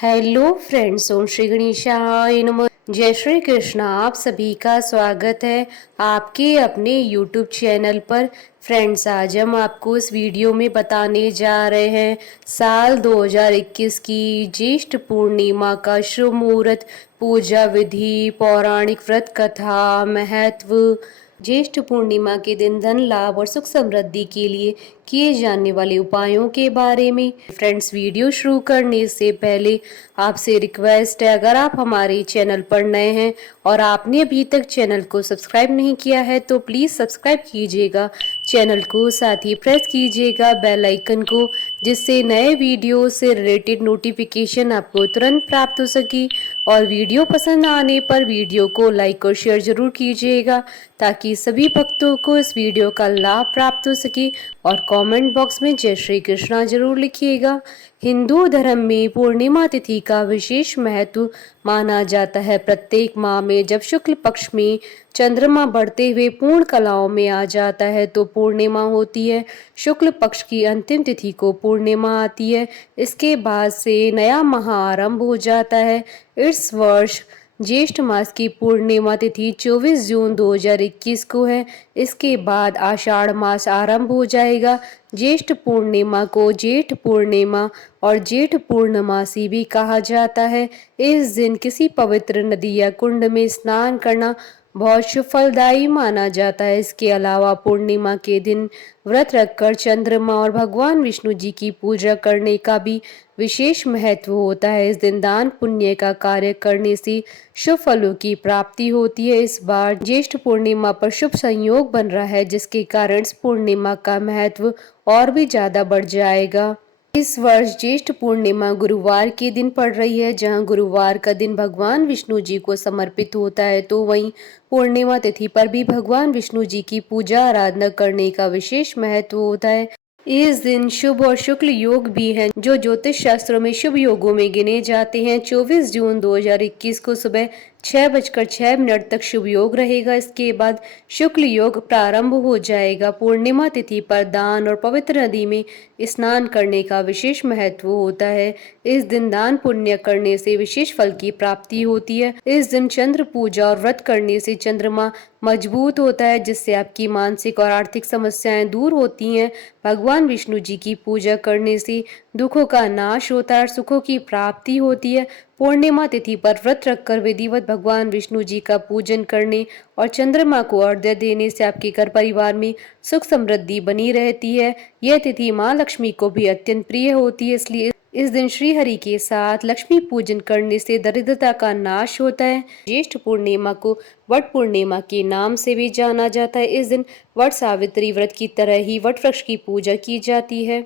Hello friends, ओम श्री गणेशाय नमः। जय श्री कृष्णा। आप सभी का स्वागत है आपके अपने यूट्यूब चैनल पर। फ्रेंड्स, आज हम आपको इस वीडियो में बताने जा रहे हैं साल 2021 की ज्येष्ठ पूर्णिमा का शुभ मुहूर्त, पूजा विधि, पौराणिक व्रत कथा, महत्व। ज्येष्ठ पूर्णिमा के दिन धन लाभ और सुख समृद्धि के लिए किए जाने वाले उपायों के बारे में। फ्रेंड्स, वीडियो शुरू करने से पहले आपसे रिक्वेस्ट है, अगर आप हमारे चैनल पर नए हैं और आपने अभी तक चैनल को सब्सक्राइब नहीं किया है तो प्लीज़ सब्सक्राइब कीजिएगा चैनल को, साथ ही प्रेस कीजिएगा बेल आइकन को, जिससे नए वीडियो से रिलेटेड नोटिफिकेशन आपको तुरंत प्राप्त हो सके। और वीडियो पसंद आने पर वीडियो को लाइक और शेयर जरूर कीजिएगा ताकि सभी भक्तों को इस वीडियो का लाभ प्राप्त हो सके। और कमेंट बॉक्स में जय श्री कृष्णा जरूर लिखिएगा। हिंदू धर्म में पूर्णिमा तिथि का विशेष महत्व माना जाता है। प्रत्येक माह में जब शुक्ल पक्ष में चंद्रमा बढ़ते हुए पूर्ण कलाओं में आ जाता है तो पूर्णिमा होती है। शुक्ल पक्ष की अंतिम तिथि को पूर्णिमा आती है। इसके बाद से नया माह आरंभ हो जाता है। इस वर्ष ज्येष्ठ मास की पूर्णिमा तिथि 24 जून 2021 को है। इसके बाद आषाढ़ मास आरंभ हो जाएगा। ज्येष्ठ पूर्णिमा को जेठ पूर्णिमा और जेठ पूर्णमासी भी कहा जाता है। इस दिन किसी पवित्र नदी या कुंड में स्नान करना बहुत शुभ फलदायी माना जाता है। इसके अलावा पूर्णिमा के दिन व्रत रखकर चंद्रमा और भगवान विष्णु जी की पूजा करने का भी विशेष महत्व होता है। इस दिन दान पुण्य का कार्य करने से शुभ फलों की प्राप्ति होती है। इस बार ज्येष्ठ पूर्णिमा पर शुभ संयोग बन रहा है, जिसके कारण इस पूर्णिमा का महत्व और भी ज्यादा बढ़ जाएगा। इस वर्ष ज्येष्ठ पूर्णिमा गुरुवार के दिन पड़ रही है। जहां गुरुवार का दिन भगवान विष्णु जी को समर्पित होता है, तो वहीं पूर्णिमा तिथि पर भी भगवान विष्णु जी की पूजा आराधना करने का विशेष महत्व होता है। इस दिन शुभ और शुक्ल योग भी हैं, जो ज्योतिष शास्त्रों में शुभ योगों में गिने जाते हैं। 24 जून 2021 को सुबह 6:06 तक शुभ योग रहेगा। इसके बाद शुक्ल योग प्रारंभ हो जाएगा। पूर्णिमा तिथि पर दान और पवित्र नदी में स्नान करने का विशेष महत्व होता है। इस दिन दान पुण्य करने से विशेष फल की प्राप्ति होती है। इस दिन चंद्र पूजा और व्रत करने से चंद्रमा मजबूत होता है, जिससे आपकी मानसिक और आर्थिक समस्याएं दूर होती हैं। भगवान विष्णु जी की पूजा करने से दुखों का नाश होता है और सुखों की प्राप्ति होती है। पूर्णिमा तिथि पर व्रत रखकर विधिवत भगवान विष्णु जी का पूजन करने और चंद्रमा को अर्घ्य देने से आपके घर परिवार में सुख समृद्धि बनी रहती है। यह तिथि माँ लक्ष्मी को भी अत्यंत प्रिय होती है, इसलिए इस दिन श्री हरि के साथ लक्ष्मी पूजन करने से दरिद्रता का नाश होता है। ज्येष्ठ पूर्णिमा को वट पूर्णिमा के नाम से भी जाना जाता है। इस दिन वट सावित्री व्रत की तरह ही वट वृक्ष की पूजा की जाती है।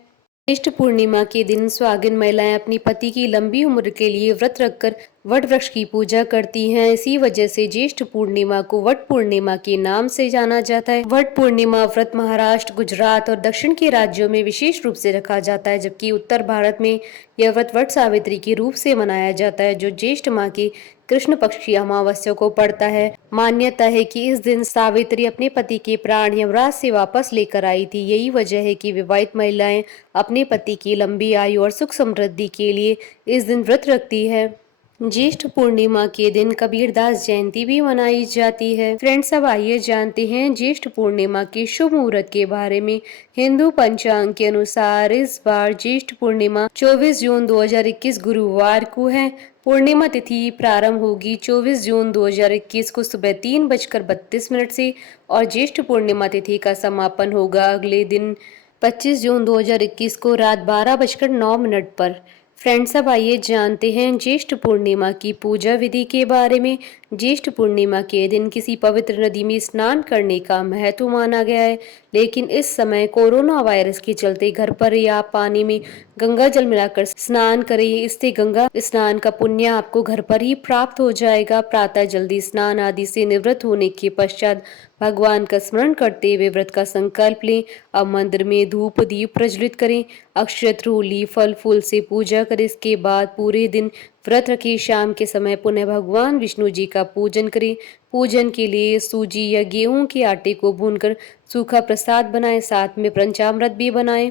ज्येष्ठ पूर्णिमा के दिन सुहागिन महिलाएं अपनी पति की लंबी उम्र के लिए व्रत रखकर वट वृक्ष की पूजा करती हैं। इसी वजह से ज्येष्ठ पूर्णिमा को वट पूर्णिमा के नाम से जाना जाता है। वट पूर्णिमा व्रत महाराष्ट्र, गुजरात और दक्षिण के राज्यों में विशेष रूप से रखा जाता है, जबकि उत्तर भारत में यह व्रत वट सावित्री के रूप से मनाया जाता है, जो ज्येष्ठ माह की कृष्ण पक्ष की अमावस्या को पड़ता है। मान्यता है कि इस दिन सावित्री अपने पति के प्राण यमराज से वापस लेकर आई थी। यही वजह है कि विवाहित महिलाएं अपने पति की लंबी आयु और सुख समृद्धि के लिए इस दिन व्रत रखती है। ज्येष्ठ पूर्णिमा के दिन कबीरदास जयंती भी मनाई जाती है। फ्रेंड्स, अब आइए जानते हैं ज्येष्ठ पूर्णिमा के शुभ मुहूर्त के बारे में। हिंदू पंचांग के अनुसार इस बार ज्येष्ठ पूर्णिमा 24 जून 2021 गुरुवार को है। पूर्णिमा तिथि प्रारंभ होगी 24 जून 2021 को सुबह 3:32 से और ज्येष्ठ पूर्णिमा तिथि का समापन होगा अगले दिन 25 जून 2021 को रात 12:09 पर। फ्रेंड्स, अब आइए जानते हैं ज्येष्ठ पूर्णिमा की पूजा विधि के बारे में। ज्येष्ठ पूर्णिमा के दिन किसी पवित्र नदी में स्नान करने का महत्व माना गया है, लेकिन इस समय कोरोना वायरस के चलते घर पर या पानी में गंगा जल मिलाकर स्नान करें। इससे गंगा स्नान का पुण्य आपको घर पर ही प्राप्त हो जाएगा। प्रातः जल्दी स्नान आदि से निवृत्त होने के पश्चात भगवान का स्मरण करते हुए व्रत का संकल्प लें। अब मंदिर में धूप दीप प्रज्वलित करें, अक्षत रोली फल फूल से पूजा करें। इसके बाद पूरे दिन व्रत रखें। शाम के समय पुनः भगवान विष्णु जी का पूजन करें। पूजन के लिए सूजी या गेहूं के आटे को भूनकर सूखा प्रसाद बनाएं, साथ में पंचामृत भी बनाएं।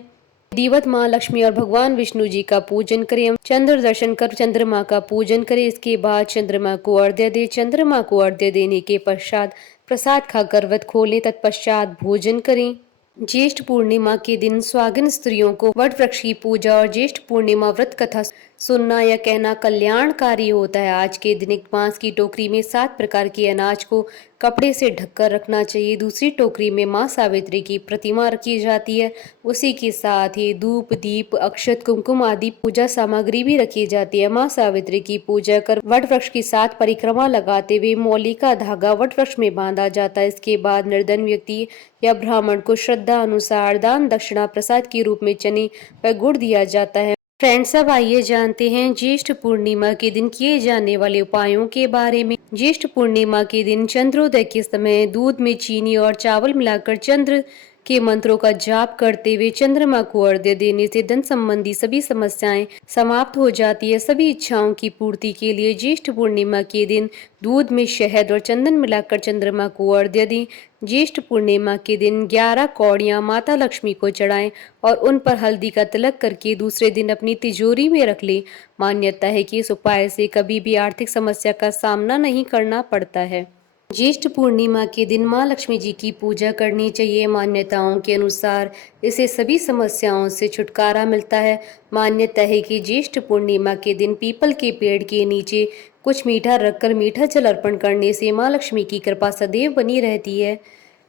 दीवत माँ लक्ष्मी और भगवान विष्णु जी का पूजन करें। चंद्र दर्शन कर चंद्रमा का पूजन करें। इसके बाद चंद्रमा को अर्घ्य दे। चंद्रमा को अर्घ्य देने के पश्चात प्रसाद खाकर व्रत खोलें। तत्पश्चात भोजन करें। ज्येष्ठ पूर्णिमा के दिन सुहागिन स्त्रियों को वट वृक्ष की पूजा और ज्येष्ठ पूर्णिमा व्रत कथा सुनना या कहना कल्याणकारी होता है। आज के दिन एक बांस की टोकरी में 7 प्रकार के अनाज को कपड़े से ढककर रखना चाहिए। दूसरी टोकरी में माँ सावित्री की प्रतिमा रखी जाती है। उसी के साथ ही धूप, दीप, अक्षत, कुमकुम आदि पूजा सामग्री भी रखी जाती है। माँ सावित्री की पूजा कर वट वृक्ष की 7 परिक्रमा लगाते हुए मौली का धागा वट वृक्ष में बांधा जाता है। इसके बाद निर्धन व्यक्ति या ब्राह्मण को श्रद्धा अनुसार दान दक्षिणा प्रसाद के रूप में चने व गुड़ दिया जाता है। फ्रेंड्स, अब आइए जानते हैं ज्येष्ठ पूर्णिमा के दिन किए जाने वाले उपायों के बारे में। ज्येष्ठ पूर्णिमा के दिन चंद्रोदय के समय दूध में चीनी और चावल मिलाकर चंद्र के मंत्रों का जाप करते हुए चंद्रमा को अर्घ्य देने से धन संबंधी सभी समस्याएं समाप्त हो जाती है। सभी इच्छाओं की पूर्ति के लिए ज्येष्ठ पूर्णिमा के दिन दूध में शहद और चंदन मिलाकर चंद्रमा को अर्घ्य दें। ज्येष्ठ पूर्णिमा के दिन 11 कौड़ियां माता लक्ष्मी को चढ़ाएं और उन पर हल्दी का तिलक करके दूसरे दिन अपनी तिजोरी में रख लें। मान्यता है कि इस उपाय से कभी भी आर्थिक समस्या का सामना नहीं करना पड़ता है। ज्येष्ठ पूर्णिमा के दिन माँ लक्ष्मी जी की पूजा करनी चाहिए। मान्यताओं के अनुसार इससे सभी समस्याओं से छुटकारा मिलता है। मान्यता है कि ज्येष्ठ पूर्णिमा के दिन पीपल के पेड़ के नीचे कुछ मीठा रखकर मीठा जल अर्पण करने से माँ लक्ष्मी की कृपा सदैव बनी रहती है।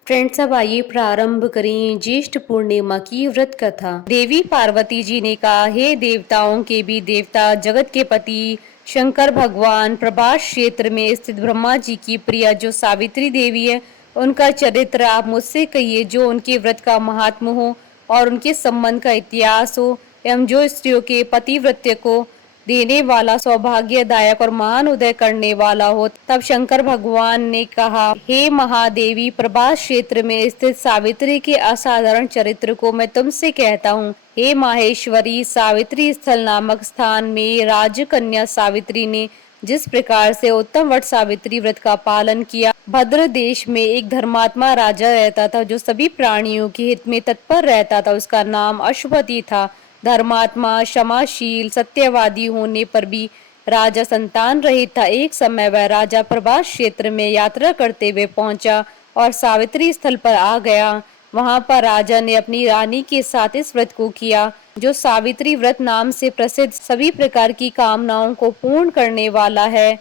फ्रेंड्स, अब आइए प्रारंभ करें ज्येष्ठ पूर्णिमा की व्रत कथा। देवी पार्वती जी ने कहा, हे देवताओं के भी देवता, जगत के पति शंकर भगवान, प्रभास क्षेत्र में स्थित ब्रह्मा जी की प्रिया जो सावित्री देवी है, उनका चरित्र आप मुझसे कहिए, जो उनके व्रत का महात्म हो और उनके संबंध का इतिहास हो, एवं जो स्त्रियों के पतिव्रत्य को देने वाला, सौभाग्यदायक और महान उदय करने वाला हो। तब शंकर भगवान ने कहा, हे महादेवी, प्रभास क्षेत्र में स्थित सावित्री के असाधारण चरित्र को मैं तुमसे कहता हूँ। हे माहेश्वरी, सावित्री स्थल नामक स्थान में राजकन्या सावित्री ने जिस प्रकार से उत्तम वट सावित्री व्रत का पालन किया। भद्र देश में एक धर्मात्मा राजा रहता था जो सभी प्राणियों के हित में तत्पर रहता था। उसका नाम अश्वपति था। धर्मात्मा, क्षमाशील, सत्यवादी होने पर भी राजा संतान रहित था। एक समय वह राजा प्रभास क्षेत्र में यात्रा करते हुए पहुंचा और सावित्री स्थल पर आ गया। वहां पर राजा ने अपनी रानी के साथ इस व्रत को किया, जो सावित्री व्रत नाम से प्रसिद्ध सभी प्रकार की कामनाओं को पूर्ण करने वाला है।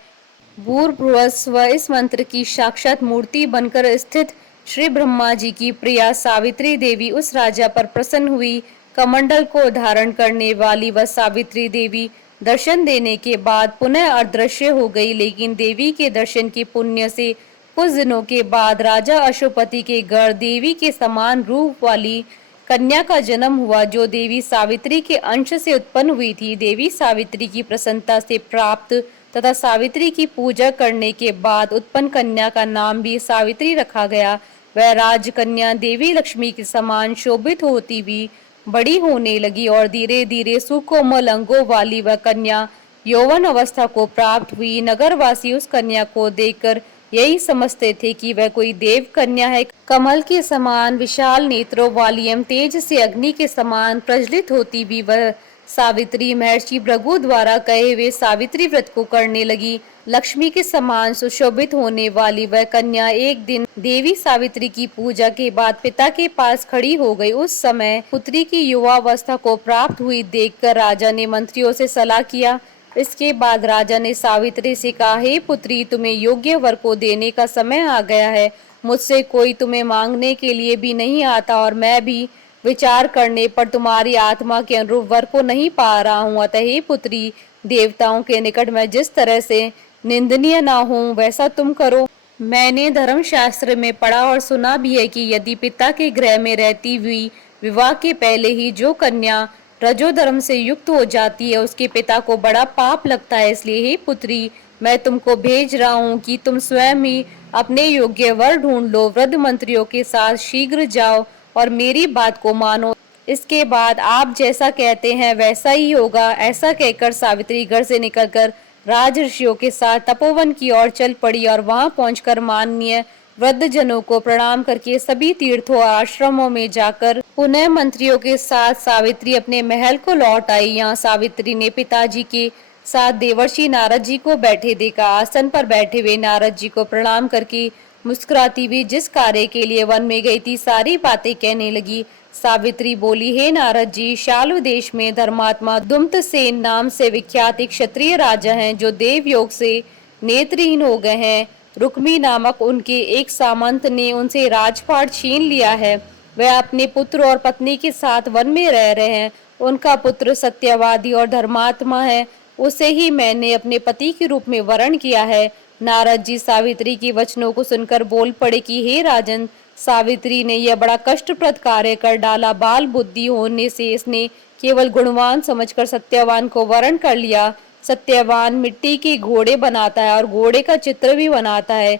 भूर्भुवस्व, इस मंत्र की साक्षात मूर्ति बनकर स्थित श्री ब्रह्मा जी की प्रिया सावित्री देवी उस राजा पर प्रसन्न हुई। कमंडल को धारण करने वाली वह सावित्री देवी दर्शन देने के बाद पुनः अदृश्य हो गई। लेकिन देवी के दर्शन के पुण्य से कुछ दिनों के बाद राजा अशोपति के घर देवी के समान रूप वाली कन्या का जन्म हुआ, जो देवी सावित्री के अंश से उत्पन्न हुई थी। देवी सावित्री की प्रसन्नता से प्राप्त तथा सावित्री की पूजा करने के बाद उत्पन्न कन्या का नाम भी सावित्री रखा गया। वह राजकन्या देवी लक्ष्मी के समान शोभित होती भी बड़ी होने लगी और धीरे धीरे सुकोमल अंगों वाली वह कन्या यौवन अवस्था को प्राप्त हुई। नगरवासी उस कन्या को देखकर यही समझते थे कि वह कोई देव कन्या है। कमल के समान विशाल नेत्रों वाली एवं तेज से अग्नि के समान प्रज्वलित होती भी वह सावित्री महर्षि भृगु द्वारा कहे हुए सावित्री व्रत को करने लगी। लक्ष्मी के समान सुशोभित होने वाली वह कन्या एक दिन देवी सावित्री की पूजा के बाद पिता के पास खड़ी हो गई। उस समय पुत्री की युवावस्था को प्राप्त हुई देखकर राजा ने मंत्रियों से सलाह किया। इसके बाद राजा ने सावित्री से कहा, हे पुत्री, तुम्हें योग्य वर को देने का समय आ गया है। मुझसे कोई तुम्हें मांगने के लिए भी नहीं आता और मैं भी विचार करने पर तुम्हारी आत्मा के अनुरूप वर को नहीं पा रहा हूँ। अतः हे पुत्री, देवताओं के निकट मैं जिस तरह से निंदनीय ना हूँ वैसा तुम करो। मैंने धर्मशास्त्र में पढ़ा और सुना भी है कि यदि पिता के गृह में रहती हुई विवाह के पहले ही जो कन्या रजोधर्म से युक्त हो जाती है, उसके पिता को बड़ा पाप लगता है। इसलिए हे पुत्री, मैं तुमको भेज रहा हूँ कि तुम स्वयं ही अपने योग्य वर ढूंढ लो। वृद्ध मंत्रियों के साथ शीघ्र जाओ और मेरी बात को मानो। इसके बाद आप जैसा कहते हैं वैसा ही होगा। ऐसा कहकर सावित्री घर से निकलकर राज ऋषियों के साथ तपोवन की ओर चल पड़ी और वहां पहुंचकर माननीय वृद्धजनों को प्रणाम करके सभी तीर्थों और आश्रमों में जाकर पुनः मंत्रियों के साथ सावित्री अपने महल को लौट आई। यहाँ सावित्री ने पिताजी के साथ देवर्षि नारद जी को बैठे देखा। आसन पर बैठे हुए नारद जी को प्रणाम करके मुस्कुराती हुई जिस कार्य के लिए वन में गई थी सारी बातें कहने लगी। सावित्री बोली, हे नारद जी, शाल्व देश में धर्मात्मा दुम्तसेन नाम से विख्यात एक क्षत्रिय राजा हैं जो देव योग से नेत्रहीन हो गए हैं। रुक्मी नामक उनके एक सामंत ने उनसे राजपाट छीन लिया है। वह अपने पुत्र और पत्नी के साथ वन में रह रहे हैं। उनका पुत्र सत्यवादी और धर्मात्मा है। उसे ही मैंने अपने पति के रूप में वरण किया है। नारद जी सावित्री के वचनों को सुनकर बोल पड़े कि हे राजन, सावित्री ने यह बड़ा कष्टप्रद कार्य कर डाला। बाल बुद्धि होने से इसने केवल गुणवान समझकर सत्यवान को वरण कर लिया। सत्यवान मिट्टी के घोड़े बनाता है और घोड़े का चित्र भी बनाता है।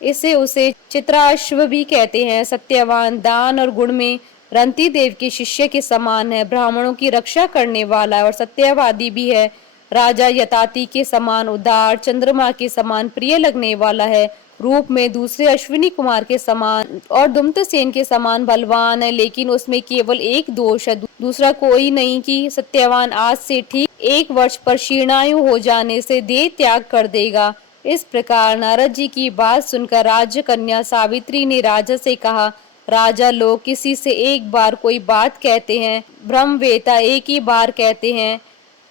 इसे उसे चित्राश्व भी कहते हैं। सत्यवान दान और गुण में रंती देव के शिष्य के समान है। ब्राह्मणों की रक्षा करने वाला है और सत्यवादी भी है। राजा यताति के समान उदार, चंद्रमा के समान प्रिय लगने वाला है। रूप में दूसरे अश्विनी कुमार के समान और दुम्तसेन के समान बलवान है, लेकिन उसमें केवल एक दोष है, दूसरा कोई नहीं कि सत्यवान आज से ठीक 1 वर्ष पर शीर्णायु हो जाने से देह त्याग कर देगा। इस प्रकार नारद जी की बात सुनकर राज्य कन्या सावित्री ने राजा से कहा, राजा, लोग किसी से एक बार कोई बात कहते हैं, ब्रह्मवेता एक ही बार कहते हैं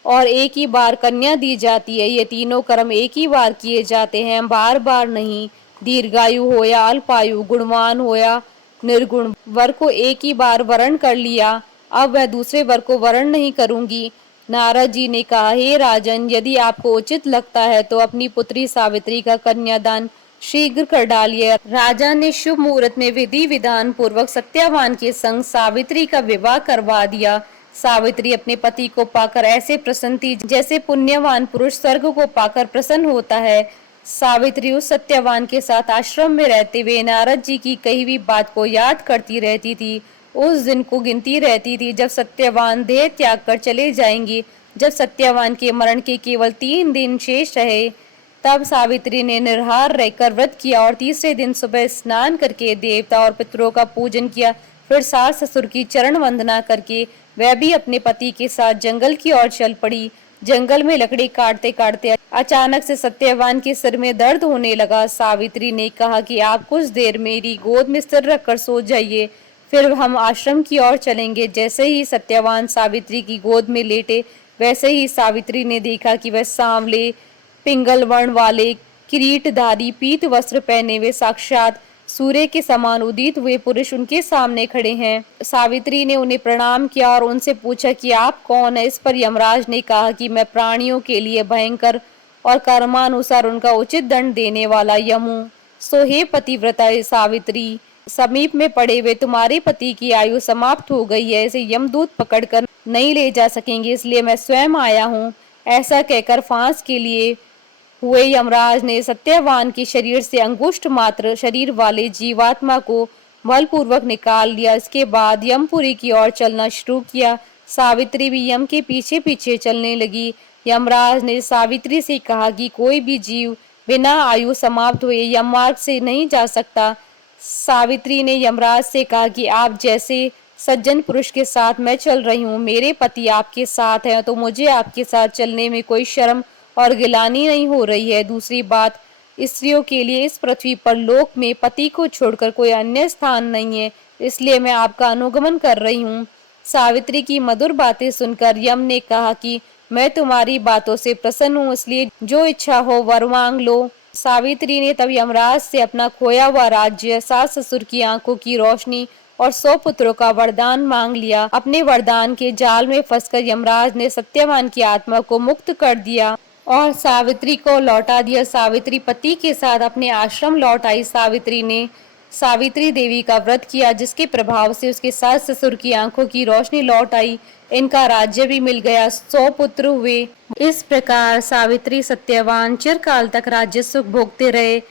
और एक ही बार कन्या दी जाती है। ये तीनों कर्म एक ही बार किए जाते हैं, बार बार नहीं। दीर्घायु हो या अल्पायु, गुणवान हो या निर्गुण, वर को एक ही बार वरण कर लिया, अब वह दूसरे वर को वरण नहीं करूंगी। नारद जी ने कहा, हे राजन, यदि आपको उचित लगता है तो अपनी पुत्री सावित्री का कन्यादान शीघ्र कर डालिए। राजा ने शुभ मुहूर्त में विधि विधान पूर्वक सत्यवान के संग सावित्री का विवाह करवा दिया। सावित्री अपने पति को पाकर ऐसे प्रसन्न थी जैसे पुण्यवान पुरुष स्वर्ग को पाकर प्रसन्न होता है। सावित्री उस सत्यवान के साथ आश्रम में रहते हुए नारद जी की कही हुई बात को याद करती रहती थी। उस दिन को गिनती रहती थी जब सत्यवान देह त्याग कर चले जाएंगे। जब सत्यवान के मरण के केवल 3 दिन शेष रहे, तब सावित्री ने निर्हार रहकर व्रत किया और तीसरे दिन सुबह स्नान करके देवता और पितरों का पूजन किया। फिर सास ससुर की चरण वंदना करके वह भी अपने पति के साथ जंगल की ओर चल पड़ी। जंगल में लकड़ी काटते काटते अचानक से सत्यवान के सिर में दर्द होने लगा। सावित्री ने कहा कि आप कुछ देर मेरी गोद में सिर रखकर सो जाइए, फिर हम आश्रम की ओर चलेंगे। जैसे ही सत्यवान सावित्री की गोद में लेटे, वैसे ही सावित्री ने देखा कि वह सांवले पिंगल वर्ण वाले किरीटधारी पीत वस्त्र पहने हुए साक्षात सूर्य के समान उदित हुए पुरुष उनके सामने खड़े हैं। सावित्री ने उन्हें प्रणाम किया और उनसे पूछा कि आप कौन है। इस पर यमराज ने कहा कि मैं प्राणियों के लिए भयंकर और कर्मानुसार उनका उचित दंड देने वाला यमू। सो हे पतिव्रता सावित्री, समीप में पड़े हुए तुम्हारे पति की आयु समाप्त हो गई है, इसे यमदूत पकड़कर नहीं ले जा सकेंगे, इसलिए मैं स्वयं आया हूँ। ऐसा कहकर फांस के लिए हुए यमराज ने सत्यवान के शरीर से अंगुष्ठ मात्र शरीर वाले जीवात्मा को बलपूर्वक निकाल लिया। इसके बाद यमपुरी की ओर चलना शुरू किया। सावित्री भी यम के पीछे पीछे चलने लगी। यमराज ने सावित्री से कहा कि कोई भी जीव बिना आयु समाप्त हुए यम मार्ग से नहीं जा सकता। सावित्री ने यमराज से कहा कि आप जैसे सज्जन पुरुष के साथ मैं चल रही हूँ, मेरे पति आपके साथ हैं, तो मुझे आपके साथ चलने में कोई शर्म और गिलानी नहीं हो रही है। दूसरी बात, स्त्रियों के लिए इस पृथ्वी पर लोक में पति को छोड़कर कोई अन्य स्थान नहीं है, इसलिए मैं आपका अनुगमन कर रही हूँ। सावित्री की मधुर बातें सुनकर यम ने कहा कि मैं तुम्हारी बातों से प्रसन्न हूँ, इसलिए जो इच्छा हो वर मांग लो। सावित्री ने तब यमराज से अपना खोया हुआ राज्य, सास ससुर की आंखों की रोशनी और 100 पुत्रों का वरदान मांग लिया। अपने वरदान के जाल में फंसकर यमराज ने सत्यवान की आत्मा को मुक्त कर दिया और सावित्री को लौटा दिया। सावित्री पति के साथ अपने आश्रम लौट आई। सावित्री ने सावित्री देवी का व्रत किया, जिसके प्रभाव से उसके सास ससुर की आंखों की रोशनी लौट आई। इनका राज्य भी मिल गया, 100 पुत्र हुए। इस प्रकार सावित्री सत्यवान चिरकाल तक राज्य सुख भोगते रहे।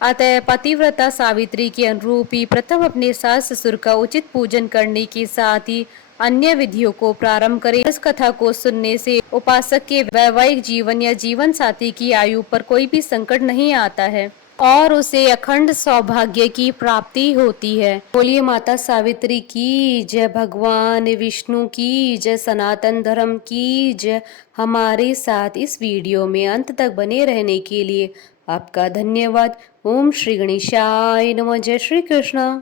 अतः पतिव्रता सावित्री के अनुरूप ही प्रथम अपने सास ससुर का उचित पूजन करने के साथ ही अन्य विधियों को प्रारंभ करें। इस कथा को सुनने से उपासक के वैवाहिक जीवन या जीवन साथी की आयु पर कोई भी संकट नहीं आता है। और उसे अखंड सौभाग्य की प्राप्ति होती है। बोलिए माता सावित्री की जय, भगवान विष्णु की जय, सनातन धर्म की जय। हमारे साथ इस वीडियो में अंत तक बने रहने के लिए आपका धन्यवाद। ओम श्री गणेशाय नमः। जय श्री कृष्ण।